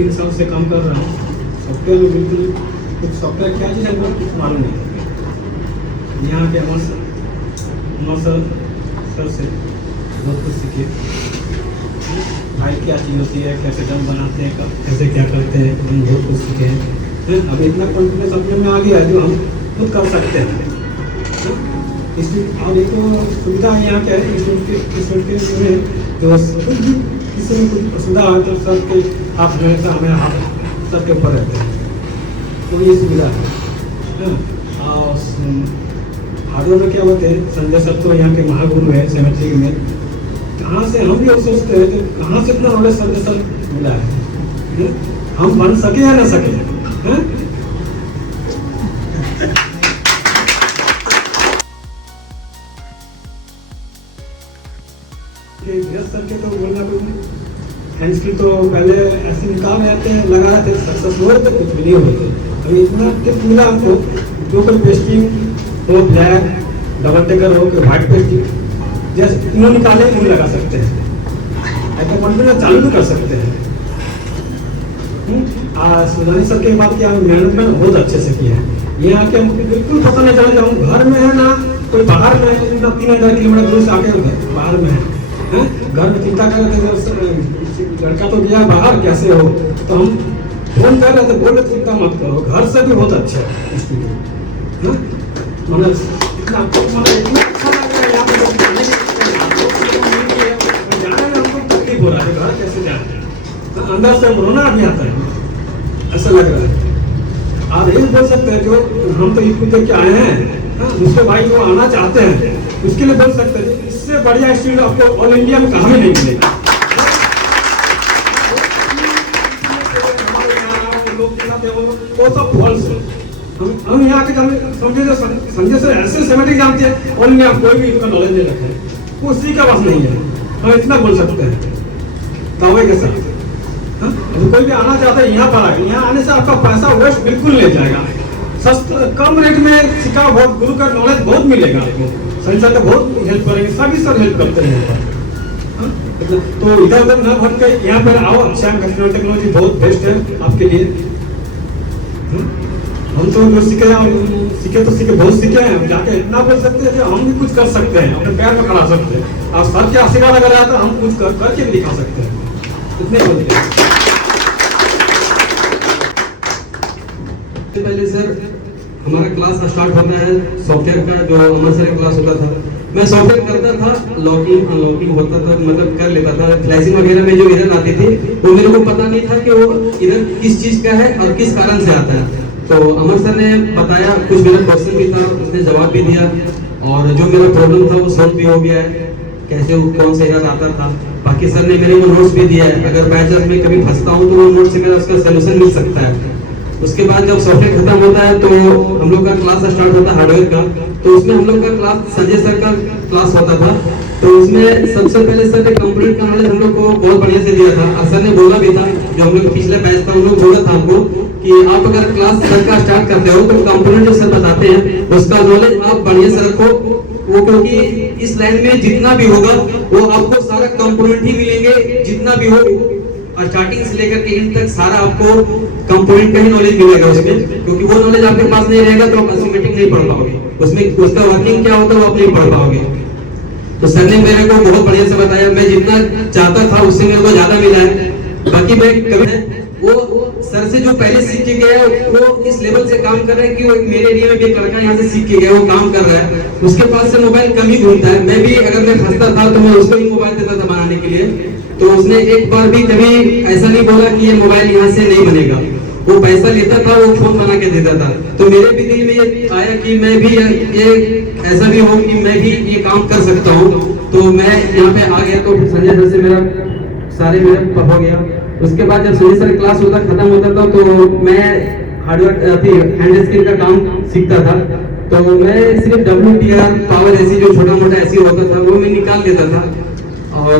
3 साल से काम कर रहा हूँ सॉफ्टवेयर में। बिल्कुल कुछ सॉफ्टवेयर क्या चीज़ है हमको कुछ मालूम नहीं। यहाँ के अमर सर से बहुत कुछ सीखे। भाई क्या चीज़ होती है, कैसे दम बनाते हैं, कैसे क्या करते हैं, हम बहुत कुछ सीखे हैं। अब इतना कॉन्फिडेंस अपने में आ गया है जो हम खुद कर सकते हैं। इसलिए और एक सुविधा यहाँ क्या है स्टूडेंट में जो कुछ भी किसी में कुछ असुविधा है तो सर के हाथ हमेशा हमें हाथ सर के ऊपर रहते हैं, तो ये सुविधा है। और हार्डवेयर में क्या होते हैं, संजय सर तो यहाँ के महागुरु है सेमेट्री में। कहाँ से हम भी सोचते हैं कि कहाँ से इतना नॉलेज संजय सर मिला है, हम बन सके या ना सके। सर के तो बोलना कोई हैंड्स की तो पहले ऐसे निकाल रहे थे, लगा रहे थे, सक्सेस हुए तो कुछ भी नहीं होते। अभी इतना टिप मिला हमको, जो कोई पेस्टिंग हो, ब्लैक डबल टेकर हो कि व्हाइट पेस्टिंग, जैसे तीनों निकाले तीनों लगा सकते हैं। ऐसा कॉन्फिडेंस चालू भी कर सकते हैं। सुधानी सर के बाद क्या मैनेजमेंट बहुत अच्छे से किया है। ये आके हमको बिल्कुल पता नहीं चला जाऊँ घर में है ना कोई बाहर में है, ना 3000 किलोमीटर दूर से आके बाहर में है। घर में चिंता कर रहे थे लड़का तो गया बाहर कैसे हो, तो हम फोन कर रहे थे, बोले चिंता मत करो, घर से भी बहुत अच्छा है स्टूडियो। मतलब इतना अच्छा लग रहा है यहाँ पे जाने में हमको तकलीफ हो रहा है, घर कैसे जाए तो अंदर से रोना भी आता है, ऐसा लग रहा है। आप यही बोल सकते हैं जो हम तो यूट्यूब देख के आए हैं, दूसरे भाई वो आना चाहते हैं उसके लिए बोल सकते हैं इससे बढ़िया स्टूडियो आपको ऑल इंडिया में कहाँ भी नहीं मिलेगा। वो सब फॉल्स है। हम यहाँ के समझे जो संजय सर ऐसे सेमेटिक जानते हैं ऑल इंडिया कोई भी इसका नॉलेज नहीं रखे, वो उसी का पास नहीं है। हम इतना बोल सकते हैं दावे के साथ। तो कोई भी आना चाहता है यहाँ पर आए, यहाँ आने से आपका पैसा वेस्ट बिल्कुल नहीं जाएगा। सस्ता कम रेट में सिखा बहुत गुरु का नॉलेज बहुत मिलेगा आपको। संजय सर बहुत हेल्प करेंगे, सभी सर हेल्प करते हैं। तो इधर उधर न भटके यहाँ पर आओ, अच्छा टेक्नोलॉजी बहुत बेस्ट है आपके लिए। हम तो जो सीखे तो सीखे बहुत सीखे हैं, जाके इतना बोल सकते हैं कि हम भी कुछ कर सकते हैं, अपने पैर में खड़ा सकते हैं। और सर के आशीर्वाद अगर आया तो हम कुछ करके भी दिखा सकते हैं, इतने बोलते हैं। पहले सर हमारा क्लास स्टार्ट होता है सॉफ्टवेयर का, जो अमर सर का क्लास होता था। मैं सॉफ्टवेयर करता था, लॉगिंग अनलॉगिंग होता था, मतलब कर लेता था। फ्लैशिंग वगैरह में जो एरर आती थी वो मेरे को पता नहीं था कि वो एरर किस चीज का है और किस कारण से आता है। तो अमर सर ने बताया, कुछ मेरा क्वेश्चन भी था उसने जवाब भी दिया, और जो मेरा प्रॉब्लम था वो सॉल्व भी हो गया है, कैसे कौन सा एरर आता था। बाकी सर ने मेरे को नोट्स भी दिया है, अगर बाय चांस मैं कभी फंसता हूँ तो वो नोट से मेरा उसका सोल्यूशन मिल सकता है। उसके बाद जब सॉफ्टवेयर खत्म होता है तो हम लोग का क्लास स्टार्ट होता है हार्डवेयर का। तो उसमें हम लोग का क्लास संजय सर का क्लास होता था। तो उसमें सबसे पहले सर ने कंपोनेंट का नॉलेज हम लोग को बहुत बढ़िया से दिया था। और सर ने बोला भी था, जो हम लोग पिछले बैच था, हम लोग बोला था हमको कि आप अगर क्लास सर का स्टार्ट करते हो तो कंपोनेंट जो सर बताते हैं उसका नॉलेज आप बढ़िया से रखो। वो क्योंकि इस लाइन में जितना भी होगा वो आपको सारा कंपोनेंट ही मिलेंगे, जितना भी हो स्टार्टिंग से लेकर के एंड तक सारा आपको कंपोनेंट का ही नॉलेज मिलेगा उसमें। क्योंकि वो नॉलेज आपके पास नहीं रहेगा तो आप एस्टिमेटिंग नहीं पढ़ पाओगे, उसमें उसका वर्किंग क्या होता है वो आप नहीं पढ़ पाओगे। तो सर ने मेरे को बहुत बढ़िया से बताया, मैं जितना चाहता था उससे मेरे को ज्यादा मिला है। बाकी मैं कभी वो सर से जो पहले सीख के गया वो इस लेवल से काम कर रहा है कि वो मेरे एरिया में भी एक लड़का यहाँ से सीख के गया, वो काम कर रहा है, उसके पास से मोबाइल कम ही घूमता है। मैं भी अगर मैं फंसता था तो मैं उसको ही मोबाइल देता था बनाने के लिए। तो उसने एक बार भी कभी ऐसा नहीं बोला कि ये मोबाइल यहाँ से नहीं बनेगा, वो पैसा लेता था, वो फोन बना के देता था। तो मेरे भी दिल में ये आया कि मैं भी ये ऐसा भी हो कि मैं भी ये काम कर सकता हूँ। तो मैं यहाँ पे आ गया। तो संजय सर से मेरा सारे मेरा हो गया। उसके बाद जब संजय सर क्लास होता खत्म होता था तो मैं हार्डवेयर हैंड स्किल का काम सीखता था। तो मैं सिर्फ WTR पावर एसी जो छोटा मोटा एसी होता था वो मैं निकाल लेता था और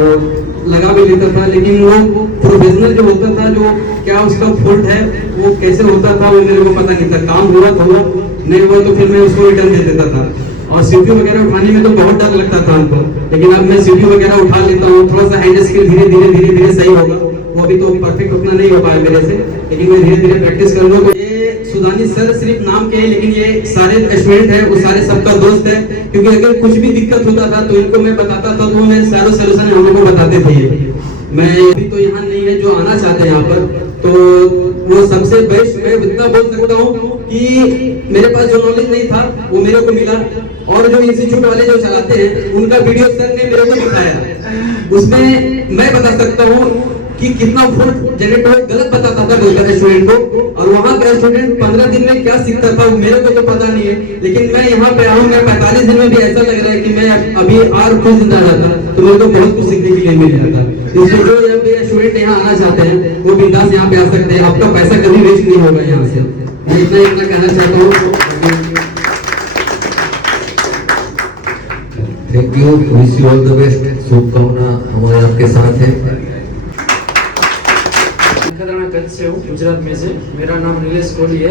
लगा भी लेता था। लेकिन वो प्रोफेशनल जो होता था, जो क्या उसका फॉल्ट है वो कैसे होता था वो मेरे को पता नहीं था। काम हुआ तो हुआ, नहीं हुआ तो फिर मैं उसको रिटर्न दे देता था। और सीपीयू वगैरह उठाने में तो बहुत डर लगता था हमको, लेकिन अब मैं सीपीयू वगैरह उठा लेता हूँ। थोड़ा सा हैंड स्किल धीरे धीरे सही होगा, वो अभी तो परफेक्ट उतना नहीं हो पाया मेरे से, लेकिन मैं धीरे धीरे प्रैक्टिस कर लूँ। ये सुदानी सर सिर्फ नाम के हैं, लेकिन ये सारे स्टूडेंट हैं, वो सारे सबका दोस्त है, क्योंकि अगर कुछ भी दिक्कत होता था तो इनको मैं बताता था, तो मेरे सारे सोल्यूशन हम लोग को बताते थे। मैं अभी तो यहाँ नहीं है, जो आना चाहते हैं यहाँ पर, तो वो सबसे बेस्ट मैं इतना बोल सकता हूँ कि मेरे पास जो नॉलेज नहीं था वो मेरे को मिला, और जो इंस्टीट्यूट वाले जो चलाते हैं उनका वीडियो सर ने मेरे को दिखाया, उसमें मैं बता सकता हूँ कि कितना वोल्ट जनरेट हो, गलत बताता था स्टूडेंट को, और वहाँ का स्टूडेंट 15 दिन में क्या सीखता था मेरे को तो पता नहीं है, लेकिन मैं यहाँ पे आऊँ, मैं 45 दिन में भी ऐसा लग रहा है कि मैं अभी और कुछ जिंदा रहता, तो मेरे को बहुत कुछ सीखने के लिए मिल जाता। इसलिए जो स्टूडेंट यहाँ आना चाहते हैं वो बिंदास यहाँ पे आ सकते हैं, आपका पैसा कभी वेस्ट नहीं होगा यहाँ से। मैं इतना कहना चाहता हूँ। Thank you, wish you all the best. शुभकामना हमारे आपके साथ है। कच्छ से हूँ, गुजरात में से। मेरा नाम नीलेश कोहली है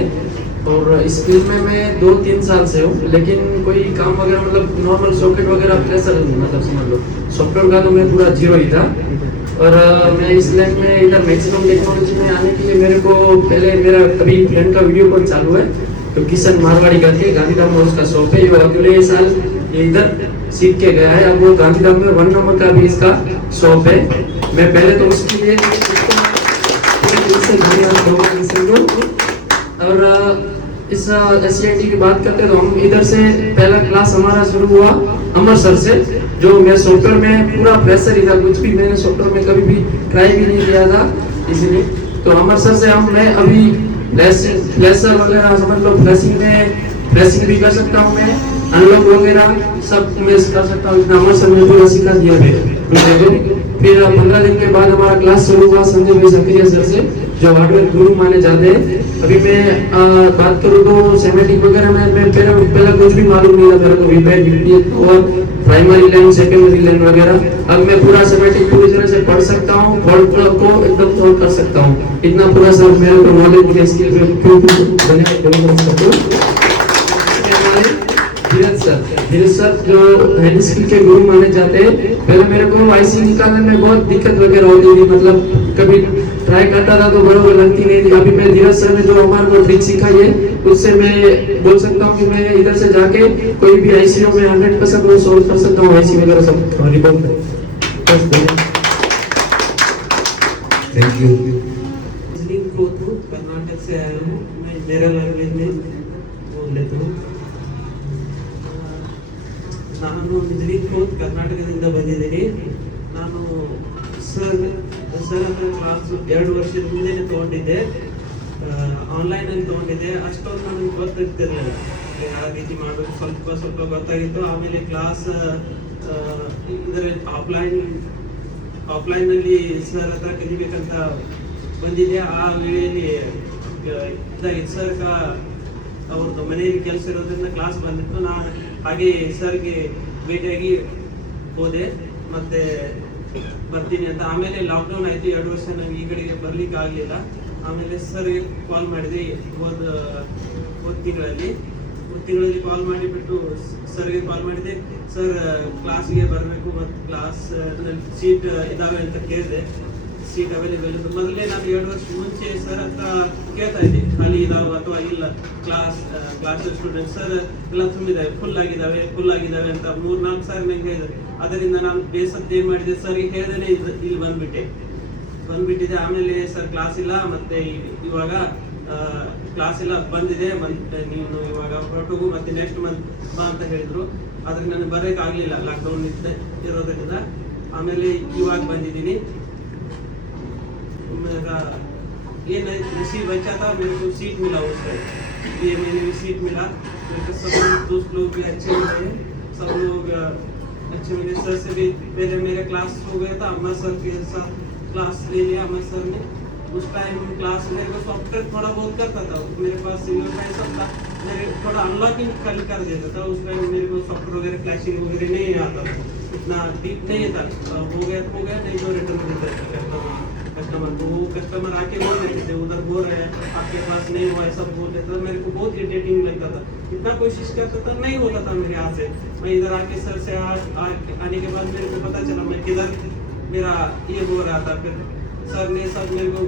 और इस फील्ड में मैं 2-3 साल से हूँ, लेकिन कोई काम वगैरह मतलब नॉर्मल सॉकेट वगैरह प्रेशर मतलब समझ लो, सॉफ्टवेयर का तो मैं पूरा जीरो ही था। और मैं इस लाइन में इधर मैक्सिमम टेक्नोलॉजी में आने के लिए मेरे को पहले मेरा अभी फ्रेंड का वीडियो कॉल चालू है, तो किशन मारवाड़ी करके गांधीधाम में उसका शॉप है, जो अगले साल ये इधर सीख के गया है, अब वो गांधीधाम में 1 नंबर का भी इसका शॉप है। मैं पहले तो उसके लिए और इस SCIT की बात करते हैं तो हम इधर से पहला क्लास हमारा शुरू हुआ अमर सर से, जो मैं सॉफ्टवेयर में पूरा फ्रेशर ही था, कुछ भी मैंने सॉफ्टवेयर में कभी भी ट्राई भी नहीं किया था, इसलिए तो अमर सर से मैं अभी फ्लैशर वगैरह समझ लो, फ्लैशिंग भी कर सकता हूँ, मैं अनलॉक वगैरह सब मैं कर सकता हूँ, इतना अमर सर ने पूरा सिखा दिया है। फिर 15 दिन के बाद हमारा क्लास शुरू हुआ संजय भाई सक्रिय सर से, जो हार्डवेयर गुरु माने जाते हैं। अभी मैं बात करूँ तो सेमेटिक वगैरह में मैं पहले कुछ भी मालूम नहीं था मेरे को, वीपैट और प्राइमरी लाइन सेकेंडरी लाइन वगैरह। अब मैं पूरा सेमेटिक पूरी तरह से पढ़ सकता हूँ, फॉल्ट को एकदम सॉल्व कर सकता हूँ, इतना पूरा सर मेरे को नॉलेज के स्किल धीरज सर जो हैंड स्किल के गुरु माने जाते हैं। पहले मेरे को आईसी निकालने में बहुत दिक्कत वगैरह होती थी, मतलब कभी ट्राई करता था तो बराबर लगती नहीं थी। अभी मैं धीरज सर ने जो हमारे को ट्रिक सिखाई है उससे मैं बोल सकता हूँ कि मैं इधर से जाके कोई भी आईसीयू में 100% मैं सोल्व कर सकता हूँ, आईसी वगैरह सब रिपोर्ट में। Thank you. कर्नाटक से आया हूँ, मैं मेरा लैंग्वेज में बोल लेता हूँ। ನಾನು ನಿಜಲಿಂಗ್ ಕರ್ನಾಟಕದಿಂದ ಬಂದಿದ್ದೀನಿ। ನಾನು ಸರ್ ಹತ್ರ ಕ್ಲಾಸ್ 2 ವರ್ಷದ ಹಿಂದೆನೇ ತೊಗೊಂಡಿದ್ದೆ, ಆನ್ಲೈನಲ್ಲಿ ತೊಗೊಂಡಿದ್ದೆ। ಅಷ್ಟೊಂದು ನನಗೆ ಗೊತ್ತಿರ್ತಿರಲಿಲ್ಲ ಯಾವ ರೀತಿ ಮಾಡಬೇಕು, ಸ್ವಲ್ಪ ಗೊತ್ತಾಗಿತ್ತು। ಆಮೇಲೆ ಕ್ಲಾಸ್ ಇದರಲ್ಲಿ ಆಫ್ಲೈನಲ್ಲಿ ಸರ್ ಹತ್ರ ಕಲಿಬೇಕಂತ ಬಂದಿದ್ದೆ। ಆ ವೇಳೆಯಲ್ಲಿ ಇದಾಗಿತ್ತು ಸರ್ ಅವ್ರದ್ದು ಮನೆಯಲ್ಲಿ ಕೆಲಸ ಇರೋದ್ರಿಂದ ಕ್ಲಾಸ್ ಬಂದಿತ್ತು। ನಾನು ಹಾಗೆ ಸರ್ಗೆ ಭೇಟಿಯಾಗಿ ಹೋದೆ, ಮತ್ತೆ ಬರ್ತೀನಿ ಅಂತ। ಆಮೇಲೆ ಲಾಕ್ಡೌನ್ ಆಯಿತು, 2 ವರ್ಷ ನನಗೆ ಈ ಕಡೆಗೆ ಬರ್ಲಿಕ್ಕೆ ಆಗಲಿಲ್ಲ। ಆಮೇಲೆ ಸರ್ಗೆ ಕಾಲ್ ಮಾಡಿದೆ, ಹೋದ ತಿಂಗಳಲ್ಲಿ ಕಾಲ್ ಮಾಡಿಬಿಟ್ಟು ಸರ್ಗೆ ಕಾಲ್ ಮಾಡಿದೆ, ಸರ್ ಕ್ಲಾಸ್ಗೆ ಬರಬೇಕು ಮತ್ತು ಕ್ಲಾಸ್ ಸೀಟ್ ಇದಾವೆ ಅಂತ ಕೇಳಿದೆ। ಸೀಟ್ ಅವೈಲೇಬಲ್ ಇತ್ತು। ಮೊದಲೇ ನಾನು 2 ವರ್ಷ ಮುಂಚೆ ಸರ್ ಹತ್ರ ಕೇಳ್ತಾ ಇದ್ದೆ ಖಾಲಿ ಇದಾವೆ ಅಥವಾ ಇಲ್ಲ, ಕ್ಲಾಸ್ ಸ್ಟೂಡೆಂಟ್ ಸರ್ ಎಲ್ಲ ತುಂಬಿದ್ದಾವೆ, ಫುಲ್ ಆಗಿದ್ದಾವೆ ಅಂತ 3-4 ಸಾರಿ ನಂಗೆ ಹೇಳಿದ್ರು। ಅದರಿಂದ ನಾನು ಬೇಸತ್ತು ಏನು ಮಾಡಿದೆ, ಸರ್ಗೆ ಹೇಳ್ದೇನೆ ಇಲ್ಲಿ ಬಂದ್ಬಿಟ್ಟಿದೆ। ಆಮೇಲೆ ಸರ್ ಕ್ಲಾಸ್ ಇಲ್ಲ, ಮತ್ತೆ ಇವಾಗ ಕ್ಲಾಸ್ ಎಲ್ಲ ಬಂದಿದೆ, ನೀನು ಇವಾಗ ಹೊರಟೋಗು, ಮತ್ತೆ ನೆಕ್ಸ್ಟ್ ಮಂತ್ ಬಾ ಅಂತ ಹೇಳಿದ್ರು। ಆದ್ರೆ ನನಗೆ ಬರೋಕೆ ಆಗಲಿಲ್ಲ, ಲಾಕ್ಡೌನ್ ಇರೋದ್ರಿಂದ। ಆಮೇಲೆ ಇವಾಗ ಬಂದಿದ್ದೀನಿ। मेरा ये नसीब अच्छा था, मेरे को सीट मिला उस टाइम, ये मेरे को सीट मिला। मेरे को सब दोस्त लोग भी अच्छे मिले, सब लोग अच्छे मिले। सर से भी पहले मेरा क्लास हो गया था, अमर सर के साथ क्लास ले लिया अमर सर ने। उस टाइम क्लास मेरे को सॉफ्टवेयर थोड़ा बहुत करता था, मेरे पास सिंगल फाइल सब था, मेरे थोड़ा अनलॉकिंग कर देता था। उस टाइम मेरे को सॉफ्टवेयर वगैरह फ्लैशिंग वगैरह नहीं आता था, इतना डीप नहीं था। हो गया नहीं तो रिटर्न देता कस्टमर को। वो कस्टमर आके बोल रहे थे उधर हो रहे हैं, आपके पास नहीं हुआ है, सब बोल देता था। मेरे को बहुत इरिटेटिंग लगता था, इतना कोशिश करता था, नहीं होता था मेरे हाथ से। मैं इधर आके सर से आने के बाद मेरे को पता चला मैं किधर मेरा ये हो रहा था। फिर सर ने सब मेरे को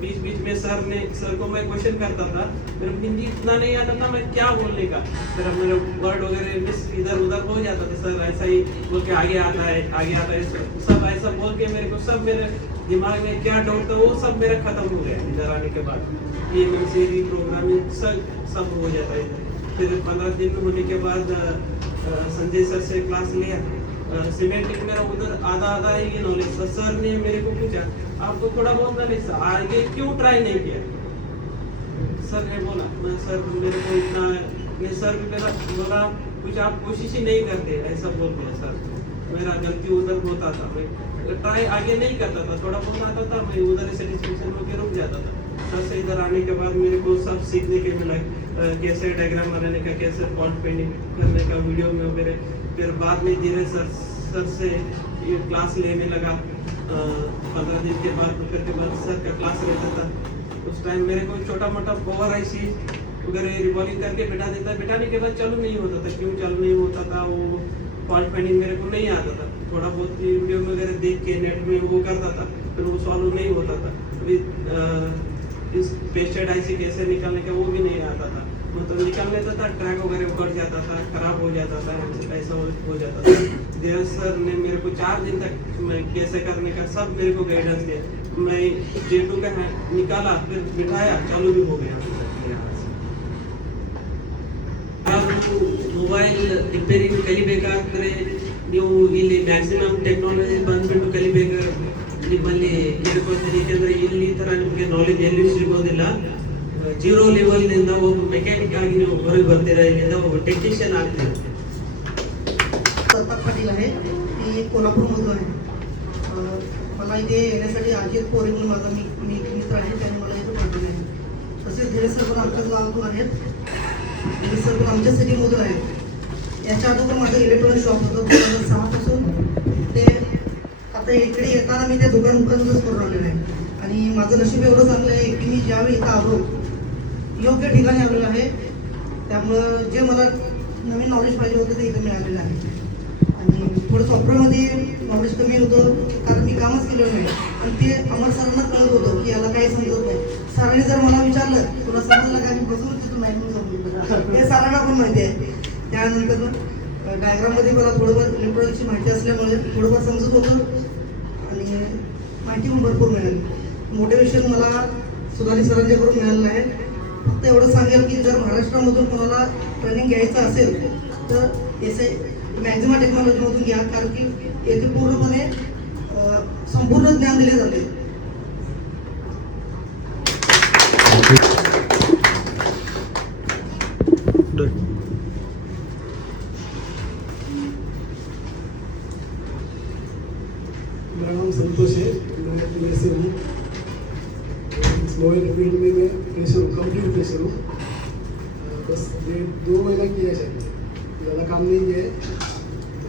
बीच बीच में सर को मैं क्वेश्चन करता था, मेरे को हिंदी इतना नहीं आता था मैं क्या बोलने का, फिर मेरे वर्ड वगैरह मिस इधर उधर हो जाता था। सर ऐसा ही बोल के आगे आता है सब ऐसा बोल के मेरे को सब मेरे दिमाग में क्या डाउट था वो सब मेरा खत्म हो गया इधर आने के बाद। PMMC प्रोग्रामिंग सब हो जाता है। फिर 15 दिन होने के बाद संजय सर से क्लास लिया। सिमेंटिक मेरा उधर आधा ही नॉलेज था। सर ने मेरे को पूछा आपको थोड़ा बहुत नॉलेज आगे क्यों ट्राई नहीं किया? सर ने बोला मैं सर मेरे को इतना मैं सर भी मेरा बोला कुछ आप कोशिश ही नहीं करते, ऐसा बोल दिया सर। मेरा गलती उधर होता था, मैं ट्राई आगे नहीं करता था, थोड़ा बहुत आता था मैं उधर सेटिस्फेक्शन होकर रुक जाता था। सर से इधर आने के बाद मेरे को सब सीखने के मिला, कैसे डायग्राम बनाने का, कैसे फॉन्ट पेंटिंग करने का, वीडियो में वगैरह। फिर बाद में धीरे सर से ये क्लास लेने लगा। 15 दिन के बाद फिर के बाद सर का क्लास रहता था। उस टाइम मेरे को छोटा मोटा पावर IC वगैरह रिवॉल्विंग करके बिठाने के बाद चालू नहीं होता था। क्यों चालू नहीं होता था? वो फॉल्ट फाइंडिंग मेरे को नहीं आता था। थोड़ा बहुत वीडियो वगैरह देख के नेट में वो करता था, फिर वो सॉल्व नहीं होता था। अभी इस पेस्टेड IC कैसे निकालने का वो भी नहीं आता था। मतलब निकाल लेता था, ट्रैक वगैरह कट जाता था, खराब हो जाता था, ऐसा हो जाता था। धीरज सर ने मेरे को 4 दिन तक मैं कैसे करने का सब मेरे को गाइडेंस दिया। मैं J2 का निकाला, फिर बिठाया, चालू भी हो गया। ಮೊಬೈಲ್ ರಿಪೇರಿಂಗ್ ಕಲಿಬೇಕಾದ್ರೆ ನೀವು ಇಲ್ಲಿ ಮ್ಯಾಕ್ಸಿಮಮ್ ಟೆಕ್ನಾಲಜಿ ಬಂದ್ಬಿಟ್ಟು ಕಲಿಬೇಕು ನಿಮ್ಮಲ್ಲಿ ಕೇಳ್ಕೊಳ್ತೀನಿ. ಯಾಕೆಂದ್ರೆ ಇಲ್ಲಿ ಈ ತರ ನಿಮಗೆ ನಾಲೆಜ್ ಎಲ್ಲಿ ಸಿಗೋದಿಲ್ಲ. 0 ಲೆವೆಲ್ ನಿಂದ ಒಬ್ಬ ಮೆಕ್ಯಾನಿಕ್ ಆಗಿ ನೀವು ಹೊರಗೆ ಬರ್ತೀರಾ, ಇಲ್ಲಿಂದ ಒಬ್ಬ टेक्निशियन ಆಗ್ತೀರಾ. दत्तक पाटील आहे, मी कोल्हापूरमधून आहे. मला इथे येण्यासाठी अजित पोरे म्हणून माझा मित्र आहे, त्याने मला इथे पाठवले आहे. तसेच धीरे सर पण आमच्याच गावातून आहेत, धीरे सर पण आमच्या सिटीमधून आहेत. याच्या अगोदर माझं इलेक्ट्रॉनिक शॉप होतं 2006 पासून ते आता इकडे येताना मी ते दुकान बंदच करून आलेलं आहे. आणि माझं नशीब एवढं चांगलं आहे की मी ज्यावेळी इथं आलो योग्य ठिकाणी आलेलो आहे. त्यामुळं जे मला नवीन नॉलेज पाहिजे होतं ते इथं मिळालेलं आहे. आणि थोडं सॉफ्टवेअरमध्ये नॉलेज कमी होतं कारण मी कामच केलेलं नाही. आणि ते अमर सरांना कळत होतं की याला काही समजत नाही. सरांनी जर मला विचारलं तुला समजलं का, मी बसून तिथून नाही म्हणून समजलं. हे सरांना पण माहिती आहे. त्यानंतर डायग्राममध्ये मला थोडंफार इलेक्ट्रॉनिक्सची माहिती असल्यामुळे थोडंफार समजत होतं आणि माहिती पण भरपूर मिळाली. मोटिवेशन मला सुधारी सरांच्याकडून मिळालेलं आहे. फक्त एवढं सांगेल की जर महाराष्ट्रामधून कोणाला ट्रेनिंग घ्यायचं असेल तर मॅक्झिमा टेक्नॉलॉजीमधून घ्या, कारण की येथे पूर्णपणे संपूर्ण ज्ञान दिले जाते. मेरा नाम संतोष है, मैं पुणे से हूँ। इस मोबाइल फील्ड में मैं फ्रेशर हूँ, कंप्लीट फ्रेशर हूँ। बस 1.5-2 महीना किया शायद, ज़्यादा काम नहीं किया है।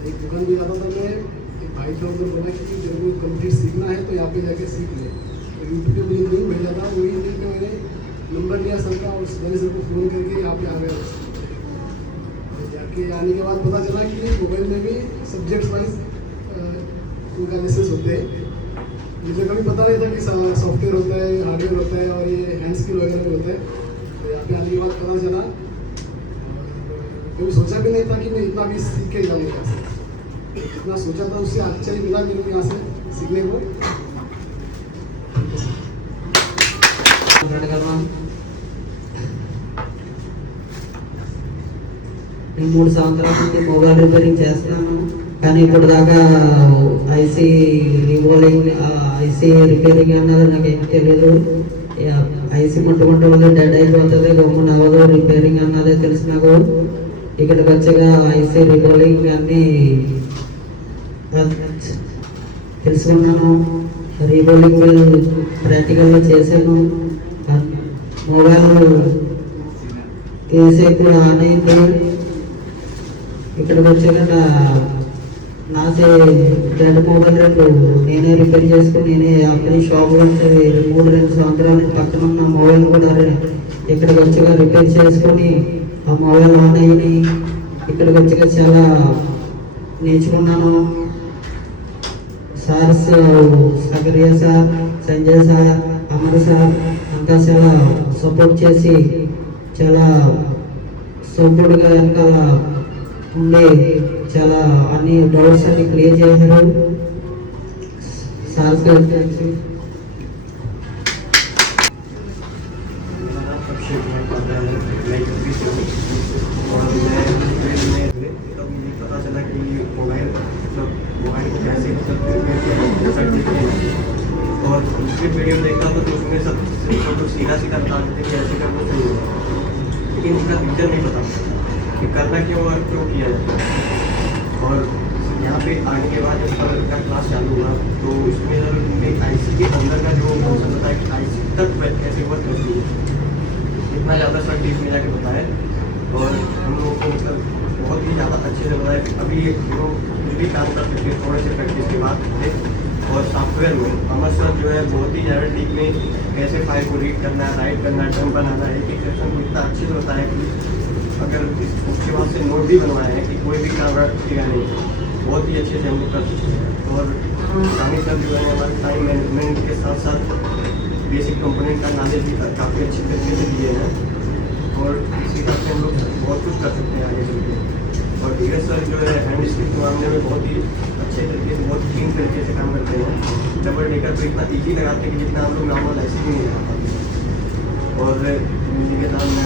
एक दुकान भी जाता था मैं, एक भाई था उधर बोला कि तेरे को कंप्लीट सीखना है तो यहाँ पे जाके सीख ले। तो यूट्यूब पे मुझे लिंक भेजा था, वही लिंक में मैंने नंबर लिया सर का और मैंने सर को फ़ोन करके यहाँ पे आ गया। जाके आने के बाद पता चला कि मोबाइल में भी सब्जेक्ट्स वाइज उनका लेसेस होते हैं। मुझे कभी पता नहीं था कि सॉफ्टवेयर होता है, हार्डवेयर होता है और ये हैंड स्किल वगैरह भी होता है। तो यहाँ पे आने के बाद पता चला, कभी सोचा भी नहीं था कि मैं इतना भी सीख के जाऊँगा। इतना सोचा था उससे अच्छा ही मिला मेरे को यहाँ से सीखने को। నేను 3 సంవత్సరాల నుండి మొబైల్ రిపేరింగ్ చేస్తున్నాను. కానీ ఇప్పుడు దాకా IC రివోలింగ్ IC రిపేరింగ్ అన్నది నాకు ఏం తెలియదు. IC ముట్టుకుంటే వల్ల డెడ్ అయిపోతుంది, గమ్మున అవ్వదు. రిపేరింగ్ అన్నదే తెలుసు నాకు. ఇక్కడికి వచ్చాక IC రివోలింగ్ అన్నీ తెలుసుకున్నాను. రివోలింగ్ ప్రాక్టికల్లో చేశాను. మొబైల్ కేసీ కూడా ఆన్ అయింది. ఇక్కడికి వచ్చాక నాసే డెడ్ మొబైల్ రేపు నేనే రిపేర్ చేసుకుని నేనే అప్పుడు షాప్ అంటే 3-2 సంవత్సరాల నుంచి పక్కన ఉన్న మొబైల్ కూడా ఇక్కడికి వచ్చాక రిపేర్ చేసుకొని ఆ మొబైల్ ఆన్ అయ్యి ఇక్కడికి వచ్చాక చాలా నేర్చుకున్నాను. Sirs Sagariya sir, Sanjay sir, Amar sir అంతా చాలా సపోర్ట్ చేసి చాలా సపోర్ట్గా వెనకాల ఉండి చాలా అన్ని డౌట్స్ అన్ని క్లియర్ చేశారు సార్ గారు. मेरा नाम अभिषेक कुमार पात्रा है, मैं यूपी से हूँ और मैं ट्रेन में हुए तब मुझे पता चला कि मोबाइल को कैसे और दूसरी वीडियो देखा तो उसमें सब कुछ सीधा सीधा बता देते कि ऐसे करना सही होगा, लेकिन उसका फीचर नहीं पता कि करना क्यों और क्यों किया जाता है। और यहाँ पे आने के बाद जब सर का क्लास चालू हुआ तो उसमें सर ने आईसी के अंदर का जो फंक्शन बताया कि आईसी तक कैसे वर्क करती है, इतना ज़्यादा सर डीप में जाके बताया और हम लोग को मतलब बहुत ही ज़्यादा अच्छे से बताया कि अभी जो कुछ भी काम कर सकते हैं थोड़े से प्रैक्टिस के बाद और सॉफ्टवेयर में अमर सर जो है बहुत ही ज़्यादा डीप में कैसे फाइल को रीड करना है, राइट करना है, टर्म बनाना है, एक सेक्शन को इतना अच्छे से बताया कि अगर उसके बाद से नोट भी बनवाए हैं कि कोई भी काम रखेगा नहीं, बहुत ही अच्छे से हम लोग कर सकते हैं। और शामी सर जो है हमारे टाइम मैनेजमेंट के साथ साथ बेसिक कंपोनेंट का नॉलेज भी काफ़ी अच्छी तरीके से दिए हैं और इसी हिसाब से हम लोग बहुत कुछ कर सकते हैं आगे चल के। और धीरज सर जो है हैंड स्किल के मामले में बहुत ही अच्छे तरीके से बहुत क्लीन तरीके से काम करते हैं, डबल डेकर तो इतना ईजी लगाते हैं कि जितना हम लोग नॉर्मल ऐसे भी नहीं लगा पाते। और इसी के साथ मैं